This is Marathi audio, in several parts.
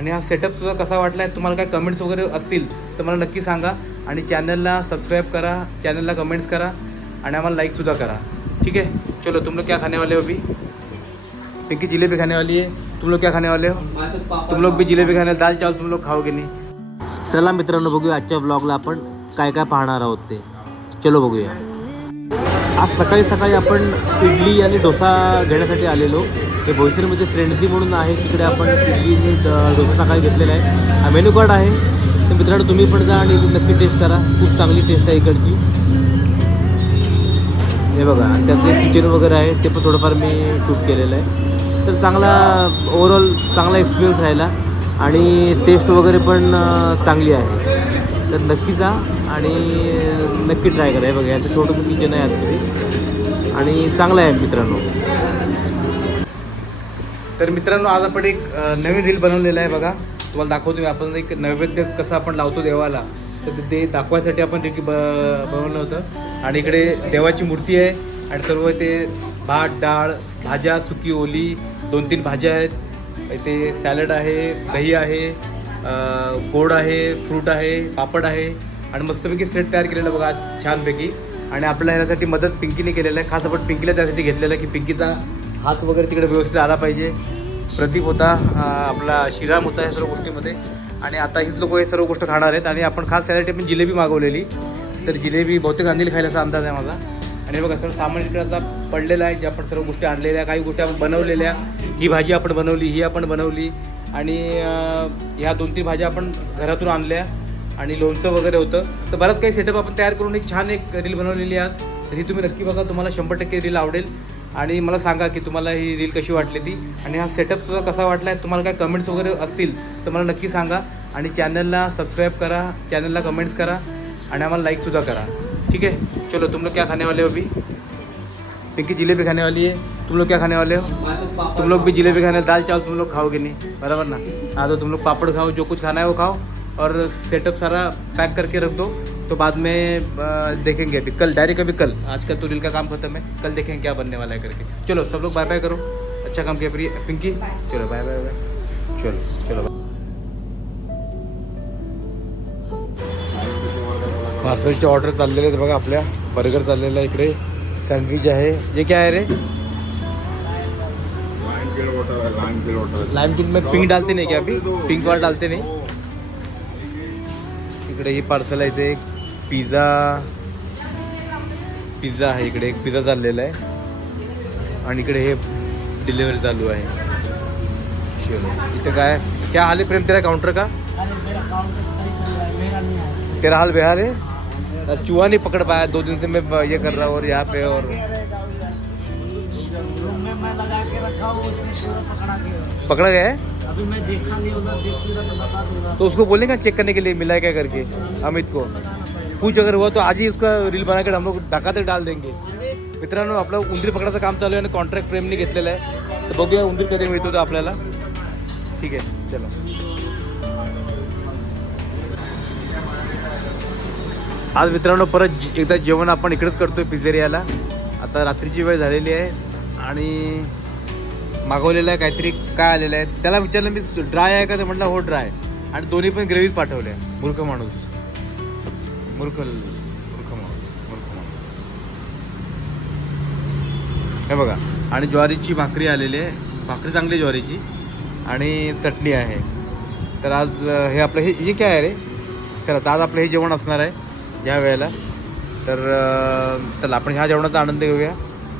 आणि हा सेटअपसुद्धा कसा वाटला आहे, तुम्हाला काय कमेंट्स वगैरे असतील तर मला नक्की सांगा. आणि चॅनलला सबस्क्राईब करा, चॅनलला कमेंट्स करा आणि आम्हाला लाईकसुद्धा करा. ठीक है, चलो तुम लोग क्या खाने वाले हो अभी? पिंकी जिलेबी खाने वाली है. तुम लोग क्या खाने वाले हो? तुम लोग भी जिलेबी खाने, दाल चावल तुम लोग खाओगे नहीं? चला मित्रांनो, बघूया आजच्या व्लॉगला आपण काय काय पाहणार आहोत ते. चलो बघूया. आज सकाळी सकाळी आपण इडली आणि डोसा घेण्यासाठी आलेलो. ते भोईसरमध्ये फ्रेंडझी म्हणून आहे, तिकडे आपण इडली आणि डोसा सकाळी घेतलेला आहे. हा मेन्यू कार्ड आहे. तर मित्रांनो तुम्ही पण जा आणि नक्की टेस्ट करा, खूप चांगली टेस्ट आहे इकडची. हे बघा, आणि त्यातले किचन वगैरे आहे ते पण थोडंफार मी शूट केलेलं आहे. तर चांगला ओव्हरऑल चांगला एक्सपिरियन्स राहिला आणि टेस्ट वगैरे पण चांगली आहे. तर नक्की जा आणि नक्की ट्राय करा. हे बघा, याचं छोटंसं किचन आहे आतमध्ये आणि चांगलं आहे मित्रांनो. तर मित्रांनो आज आपण एक नवीन रील बनवलेला आहे बघा. तुम्हाला दाखवतो मी. आपण एक नैवेद्य कसं आपण लावतो देवाला, तर ते दाखवायसाठी आपण रील बनवलं होतं. आणि इकडे देवाची मूर्ती आहे आणि सर्व ते भात, डाळ, भाज्या, सुकी ओली, 2-3 भाज्या आहेत. इथे सॅलड आहे, दही आहे, गोड आहे, फ्रूट आहे, पापड आहे आणि मस्तपैकी सेट तयार केलेलं बघा छानपैकी. आणि आपल्या ह्यासाठी मदत पिंकीने केलेलं आहे. खास आपण पिंकीला त्यासाठी घेतलेलं आहे की पिंकीचा हात वगैरे तिकडे व्यवस्थित आला पाहिजे. प्रदीप होता, आपला श्रीराम होता या सर्व गोष्टीमध्ये. आणि आता हीच लोक हे सर्व गोष्ट खाणार आहेत. आणि आपण खास त्यासाठी आपण जिलेबी मागवलेली. तर जिलेबी बहुतेक आणलेली खायलाचा अंदाज आहे माझा. आणि बघा सर्व सामान इकडे आता पडलेलं आहे, जे आपण सर्व गोष्टी आणलेल्या, काही गोष्टी आपण बनवलेल्या. ही भाजी आपण बनवली, ही आपण बनवली आणि ह्या 2-3 भाज्या आपण घरातून आणल्या आणि लोणचं वगैरे होतं. तर बरंच काही सेटअप आपण तयार करून एक छान एक रील बनवलेली आज. तर ही तुम्ही नक्की बघा, तुम्हाला 100% रील आवडेल. आणि मला सांगा की तुम्हाला ही रील कशी वाटली ती, आणि हा सेटअपसुद्धा कसा वाटला आहे. तुम्हाला काय कमेंट्स वगैरे असतील तर मला नक्की सांगा. आणि चॅनलला सबस्क्राईब करा, चॅनलला कमेंट्स करा आणि आम्हाला लाईकसुद्धा करा. ठीक है, चलो तुम लोग क्या खाने वाले हो अभी? पिंकी जिलेबी खाने वाली है. तुम लोग क्या खाने वाले हो? तुम लोग भी जिलेबी खाने, दाल चावल तुम लोग खाओगे नहीं, बराबर ना? हाँ, तो तुम लोग पापड़ खाओ, जो कुछ खाना है वो खाओ और सेटअप सारा पैक करके रख दो. तो बाद में देखेंगे अभी, कल डायरेक्ट अभी कल. आज का तो रील का काम खत्म है, कल देखेंगे क्या बनने वाला है करके. चलो सब लोग बाय बाय करो. अच्छा काम किया पिंकी. चलो बाय बाय बाय. चलो चलो. पार्सलचे ऑर्डर चाललेले आहेत बघा. आपल्या बर्गर चाललेला आहे, इकडे सँडविच आहे. ये क्या है रे? लाइम में पिंक डालते नहीं क्या अभी? पिंक वाला डालते नहीं. इकडे ही पार्सल आहे. इथे एक पिझ्झा आहे. इकडे एक पिझ्झा चाललेला आहे आणि इकडे हे डिलिव्हरी चालू आहे. चलो इथे काय क्या हाल है प्रेम तेरा काउंटर का? तेरा हाल बेहाल है. चूहा नहीं पकड़ पाया, 2 दिन से मैं ये कर रहा हूँ और यहाँ पे और पकड़ा गया है. अभी मैं देखा नहीं होगा, देखूंगा तो बता दूंगा. तो उसको बोलेंगे चेक करने के लिए मिला है क्या करके. अमित को पूछ, अगर हुआ तो आज ही उसका रील बना के हम लोग ढकाते डाल देंगे. मित्रांनो आपलं उंदीर पकडायचं काम चालू आहे आणि कॉन्ट्रॅक्ट प्रेमने घेतलेलं आहे. तर बघूया उंदीर कधी मिळतो तो आपल्याला. ठीक आहे चलो. आज मित्रांनो परत एकदा जेवण आपण इकडेच करतोय पिझ्झेरियाला. आता रात्रीची वेळ झालेली आहे आणि मागवलेलं आहे काहीतरी. काय आलेलं आहे त्याला विचारलं मी, ड्राय आहे का? ते म्हटलं हो ड्राय. आणि दोन्ही पण ग्रेव्हीज पाठवल्या. मूर्ख माणूस, मूर्ख माणूस. हे बघा, आणि ज्वारीची भाकरी आलेली आहे. भाकरी चांगली ज्वारीची आणि चटणी आहे. तर आज हे आपलं हे काय आहे रे? तर आज आपलं हे जेवण असणार आहे या वेळेला. तर आपण ह्या जेवणाचा आनंद घेऊया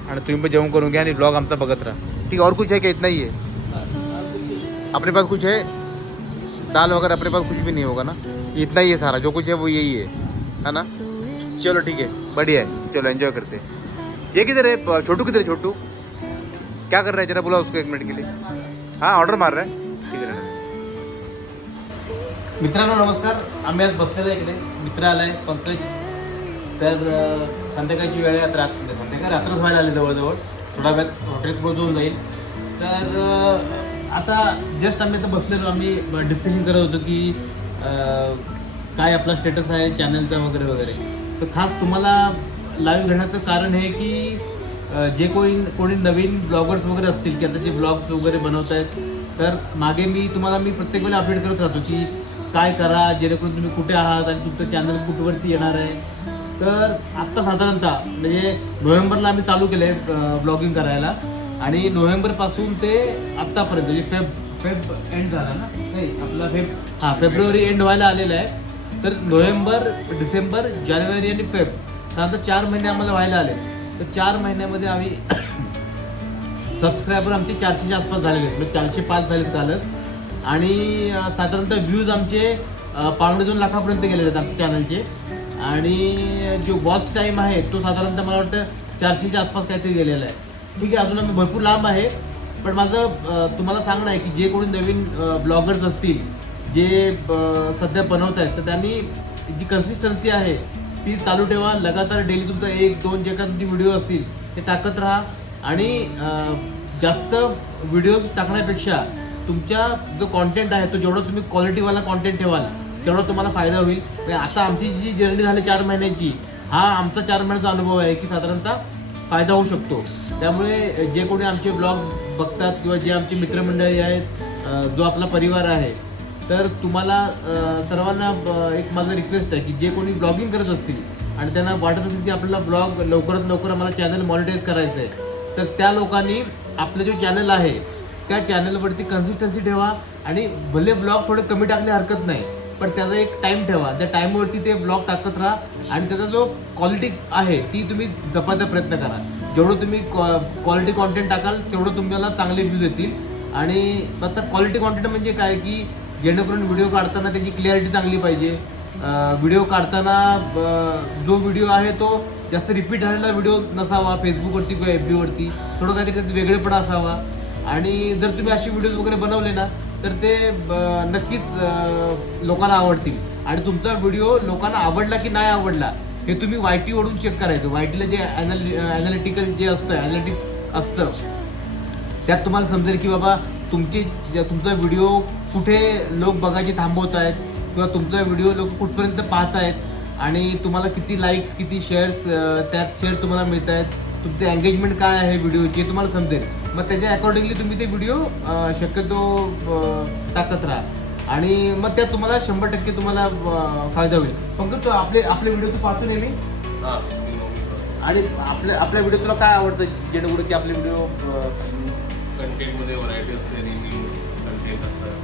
आणि तुम्ही पण जेवण करून घ्या आणि ब्लॉग आमचा बघत राहा. ठीक है, और कुछ है क्या? इतना ही है अपने पास? कुछ है दाल वगैरह अपने पास? कुछ भी नहीं होगा ना? इतना ही है सारा, जो कुछ है वो यही है ना? चलो ठीक है, बढ़िया है. चलो एंजॉय करते हैं. ये किधर है छोटू? किधर है छोटू? क्या कर रहा है जरा बोला उसको 1 मिनट के लिए. हाँ ऑर्डर मार रहा है. ठीक है. मित्रांनो नमस्कार. आम्ही आज बसलेला इकडे. मित्र आलाय पंकज. तर संध्याकाळची वेळ आहे. संध्याकाळी रात्रच व्हायला आले जवळजवळ. थोडा वेळ हॉटेल क्लोज होऊन जाईल. तर आता जस्ट आम्ही आता बसलेलो. आम्ही डिस्कशन करत होतो की काय आपला स्टेटस आहे चॅनलचा वगैरे वगैरे. तर खास तुम्हाला लाईव्ह घेण्याचं कारण हे की जे कोणी नवीन ब्लॉगर्स वगैरे असतील की आता जे ब्लॉग्स वगैरे बनवत आहेत, तर मागे मी प्रत्येक वेळेला अपडेट करत राहतो की काय करा जेणेकरून तुम्ही कुठे आहात आणि तुमचं चॅनल कुठवरती येणार आहे. तर आत्ता साधारणतः म्हणजे नोव्हेंबरला आम्ही चालू केलं आहे ब्लॉगिंग करायला आणि नोव्हेंबरपासून ते आत्तापर्यंत म्हणजे फेब एंड झाला ना, नाही आपला फेब्रुवारी एंड व्हायला आलेला आहे. तर नोव्हेंबर, डिसेंबर, जानेवारी आणि फेब साधारणतः 4 महिने आम्हाला व्हायला आले. तर 4 महिन्यामध्ये आम्ही सबस्क्रायबर आमचे 400च्या आसपास झालेले आहेत, म्हणजे 405 झालेत कालच. आणि साधारणतः व्ह्यूज आमचे 2.5 लाखापर्यंत गेलेले आहेत आमच्या चॅनलचे. आणि जो वॉच टाईम आहे तो साधारणतः मला वाटतं 400च्या आसपास काहीतरी गेलेला आहे. ठीक आहे, अजून आम्ही भरपूर लांब आहे. पण माझं तुम्हाला सांगणं आहे की जे कोणी नवीन ब्लॉगर्स असतील जे सध्या बनवत आहेत तर त्यांनी जी कन्सिस्टन्सी आहे ती चालू ठेवा. लगातार डेली तुमचा 1-2 जे का तुमचे व्हिडिओ असतील ते टाकत राहा. आणि जास्त व्हिडिओज टाकण्यापेक्षा तुमच्या जो कॉन्टेंट आहे तो जेवढा तुम्ही क्वालिटीवाला कॉन्टेंट ठेवाल तेवढा तुम्हाला फायदा होईल. म्हणजे आता आमची जी जर्नी झाली 4 महिन्याची, हा आमचा 4 महिन्याचा अनुभव आहे की साधारणतः फायदा होऊ शकतो. त्यामुळे जे कोणी आमचे ब्लॉग बघतात किंवा जे आमची मित्रमंडळी आहेत, जो आपला परिवार आहे, तर तुम्हाला सर्वांना एक माझा रिक्वेस्ट आहे की जे कोणी ब्लॉगिंग करत असतील आणि त्यांना वाटत असेल की आपल्याला ब्लॉग लवकरात लवकर आम्हाला चॅनल मॉनिटाईज करायचं आहे, तर त्या लोकांनी आपलं जो चॅनल आहे त्या चॅनलवरती कन्सिस्टन्सी ठेवा. आणि भले ब्लॉग थोडे कमी टाकले हरकत नाही, पण त्याचा एक टाईम ठेवा. त्या टाईमवरती ते ब्लॉग टाकत राहा आणि त्याचा जो क्वालिटी आहे ती तुम्ही जपायचा प्रयत्न करा. जेवढं तुम्ही क्वालिटी कॉन्टेंट टाकाल तेवढं तुम्हाला चांगले व्ह्यूज येतील. आणि आता क्वालिटी कॉन्टेंट म्हणजे काय की जेणेकरून व्हिडिओ काढताना त्याची क्लिअरिटी चांगली पाहिजे. व्हिडिओ काढताना जो व्हिडिओ आहे तो जास्त रिपीट झालेला व्हिडिओ नसावा. फेसबुकवरती किंवा FB वरती थोडं काहीतरी वेगळेपणा असावा. आणि जर तुम्ही असे व्हिडिओज वगैरे बनवले ना तर ते नक्कीच लोकांना आवडतील. आणि तुमचा व्हिडिओ लोकांना आवडला की नाही आवडला हे तुम्ही YT वरून चेक करायचं. YTला जे ॲनालिटिकल जे असतं त्यात तुम्हाला समजेल की बाबा तुमचा व्हिडिओ कुठे लोक बघायचे थांबवत आहेत किंवा तुमचा व्हिडिओ लोक कुठपर्यंत पाहत आहेत आणि तुम्हाला किती लाईक्स, किती शेअर्स, त्यात शेअर तुम्हाला मिळत आहेत, तुमचं एंगेजमेंट काय आहे व्हिडिओची हे तुम्हाला समजेल. मग त्याच्या अकॉर्डिंगली तुम्ही ते व्हिडिओ शक्यतो टाकत राहा. आणि मग त्यात तुम्हाला 100% तुम्हाला फायदा होईल. पंकज, आपले व्हिडिओ तू पाहतो नेहमी आणि आपल्या व्हिडिओ तुला काय आवडतं जेणेकरून की आपले व्हिडिओ कंटेंटमध्ये व्हरायटी असते, रिव्ह्यू कंटेंट असतं.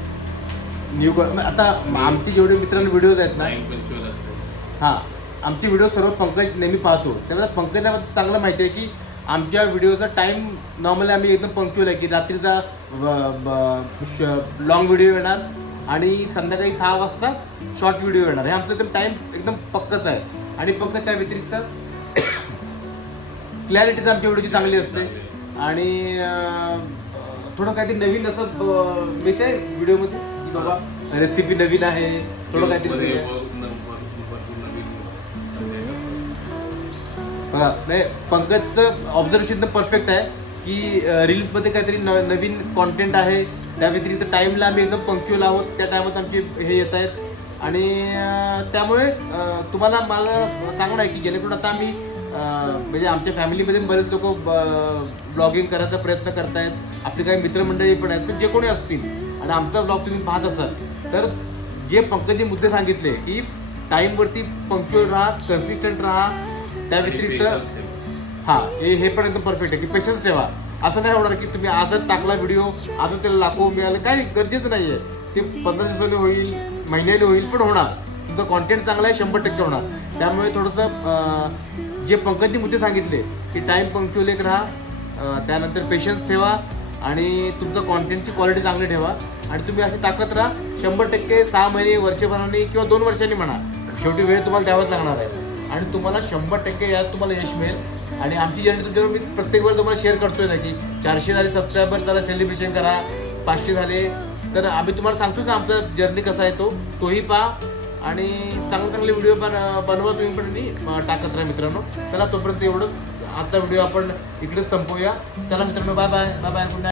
न्यू आता आमचे जेवढे मित्रांनो व्हिडिओज आहेत ना, टाइम पंक्च्युअल असते. हां, आमचे व्हिडिओ सर्व पंकज नेहमी पाहतो. त्यामुळे पंकजला चांगलं माहिती आहे की आमच्या व्हिडिओचा टाईम नॉर्मली आम्ही एकदम पंक्च्युअल आहे की रात्रीचा लॉंग व्हिडिओ येणार आणि संध्याकाळी 6 वाजता शॉर्ट व्हिडिओ येणार. हे आमचं एकदम टाईम एकदम पक्कच आहे. आणि पंकज त्या व्यतिरिक्त क्लॅरिटीच आमच्या व्हिडिओची चांगली असते. आणि थोडं काहीतरी नवीन असं मिळते व्हिडिओमध्ये की बाबा रेसिपी नवीन आहे, थोडं काहीतरी बघा. नाही, पंकजचं ऑब्झर्वेशन एकदम परफेक्ट आहे की रील्समध्ये काहीतरी नवीन कॉन्टेंट आहे. त्या व्यतिरिक्त टाईमला आम्ही एकदम पंक्च्युअल आहोत, त्या टायमात आमचे हे येत आहेत. आणि त्यामुळे तुम्हाला मला सांगणं आहे की जेणेकरून आता आम्ही म्हणजे आमच्या फॅमिलीमध्ये बरेच लोक ब्लॉगिंग करायचा प्रयत्न करत आहेत. आपली काही मित्रमंडळी पण आहेत, पण जे कोणी असतील आणि आमचा ब्लॉग तुम्ही पाहत असाल तर जे पंकजचे मुद्दे सांगितले की टाईमवरती पंक्च्युअल राहा, कन्सिस्टंट राहा. त्या व्यतिरिक्त हां, हे पण एकदम परफेक्ट आहे की पेशन्स ठेवा. असं नाही होणार की तुम्ही आजच टाकला व्हिडिओ आजच त्याला लाखो मिळाले, काही गरजेचं नाही आहे. ते 15 दिवसाने होईल, महिन्याने होईल, पण होणार. तुमचा कॉन्टेंट चांगला आहे 100% होणार. त्यामुळे थोडंसं जे पंकजचे मुद्दे सांगितले की टाईम पंक्च्युअल एक राहा, त्यानंतर पेशन्स ठेवा आणि तुमचं कॉन्टेंटची क्वालिटी चांगली ठेवा. आणि तुम्ही असे टाकत राहा 100%. 6 महिने, वर्षभराने किंवा 2 वर्षांनी म्हणा, शेवटी वेळ तुम्हाला द्यावाच लागणार आहे. आणि तुम्हाला 100% यात तुम्हाला यश मिळेल. आणि आमची जर्नी तुमच्यावर मी प्रत्येक वेळ तुम्हाला शेअर करतोय ना की 400 झाले सबस्क्रायबर, त्याला सेलिब्रेशन करा. 500 झाले तर आम्ही तुम्हाला सांगतो ना आमचा जर्नी कसा आहे तोही पहा. आणि चांगले व्हिडिओ बनवा तुम्ही पण टाकत राहा मित्रांनो. चला, तोपर्यंत एवढंच. आजचा व्हिडिओ आपण इकडेच संपवूया. चला मित्रांनो, बाय बाय, गुड नाईट.